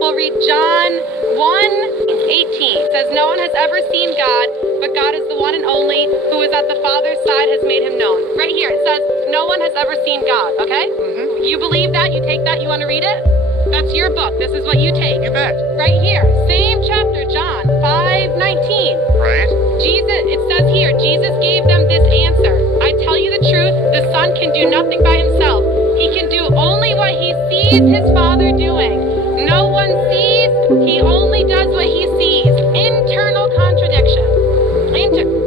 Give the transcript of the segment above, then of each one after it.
We'll read John 1:18. It says, no one has ever seen God, but God is the one and only who is at the Father's side has made him known. Right here, it says, no one has ever seen God, okay? Mm-hmm. You believe that? You take that? You want to read it? That's your book. This is what you take. You bet. Right here, same chapter, John 5:19. Right. Jesus, it says here, Jesus gave them this answer. I tell you the truth, the Son can do nothing by himself. He can do only what he sees his Father doing. No one sees, he only does what he sees. Internal contradiction.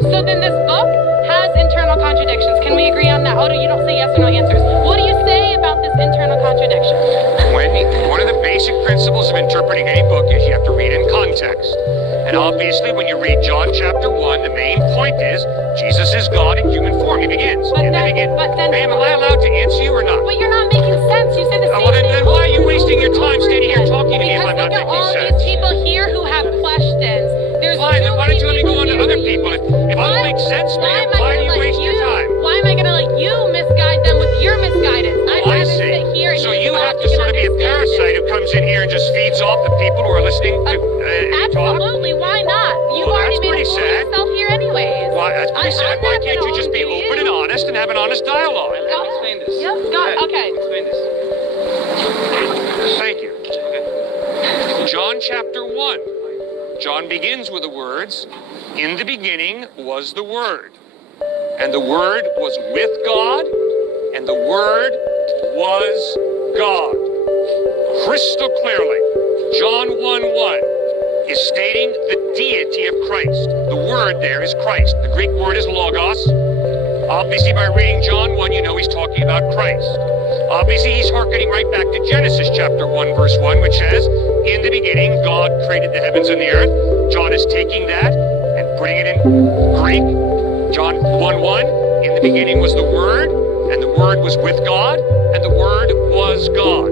So then this book has internal contradictions. Can we agree on that? Odo, you don't say yes or no answers. What do you say about this internal contradiction? One of the basic principles of interpreting any book is you have to read in context. And obviously, when you read John chapter 1, the main point is Jesus is God in human form. He begins. Ma'am, am I allowed to answer you or not? But you're not making sense. You said the same well, thing. then why are you wasting your time standing here talking to me if I'm not making sense? Because look at all these people here who have questions. There's fine, then why don't you let me go on to other here. people? If I don't make sense, ma'am, why do you waste your time? Why am I going to let you misguide them with your misguidance? Oh, I see. So you have to sort of be a parasite who comes in here and just feeds off the people who are listening to talk? Absolutely, why not? You've already made a fool of yourself here anyways. That's pretty sad. Why can't you just be open and honest and have an honest dialogue? Let me explain this. Yep, go ahead. Okay. Explain this. Thank you. Okay. John chapter 1. John begins with the words, in the beginning was the Word, and the Word was with God, and the Word was God. Crystal clearly, John 1:1 is stating the deity of Christ. The word there is Christ. The Greek word is logos. Obviously, by reading John 1, you know he's talking about Christ. Obviously, he's hearkening right back to Genesis chapter 1, verse 1, which says, in the beginning, God created the heavens and the earth. John is taking that and putting it in Greek. John 1:1, in the beginning was the Word, and the Word was with God, and the Word was God.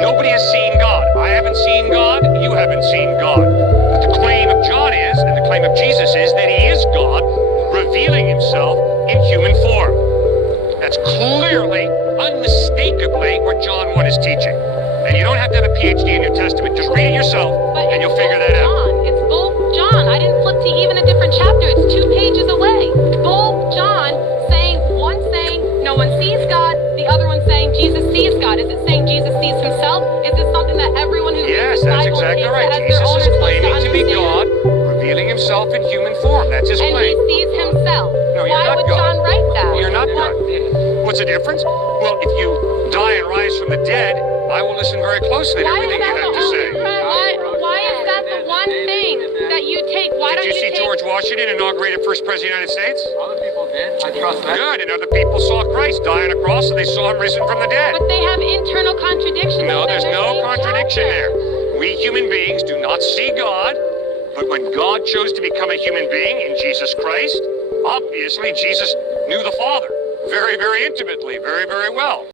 Nobody has seen God. I haven't seen God. You haven't seen God. But the claim of John is, and the claim of Jesus is, that he is God, revealing himself in human form. That's clearly, unmistakably what John 1 is teaching. And you don't have to have a PhD in New Testament. Just read it yourself, and you'll figure that out. It's both John. I didn't flip to even a different chapter. It's 2 pages away. Both John saying, one saying, no one sees God, the other one saying, Jesus sees God. Is it saying Jesus sees himself? Is this something that everyone who Yes, that's exactly right. Jesus is claiming to be God, revealing himself in human form. That's his claim. And he sees himself. No, you're Why not would God. John write that? You're not God. What's the difference? Well, if you die and rise from the dead, I will listen very closely to everything you have to say. Why is that the one thing that you take? Why don't Did you see take... George Washington inaugurated first president of the United States? Other people did. I trust that. Good, and other people saw Christ die on a cross, and they saw him risen from the dead. But they have internal contradictions. No, there's no contradiction there. We human beings do not see God, but when God chose to become a human being in Jesus Christ, obviously Jesus knew the Father very, very intimately, very, very well.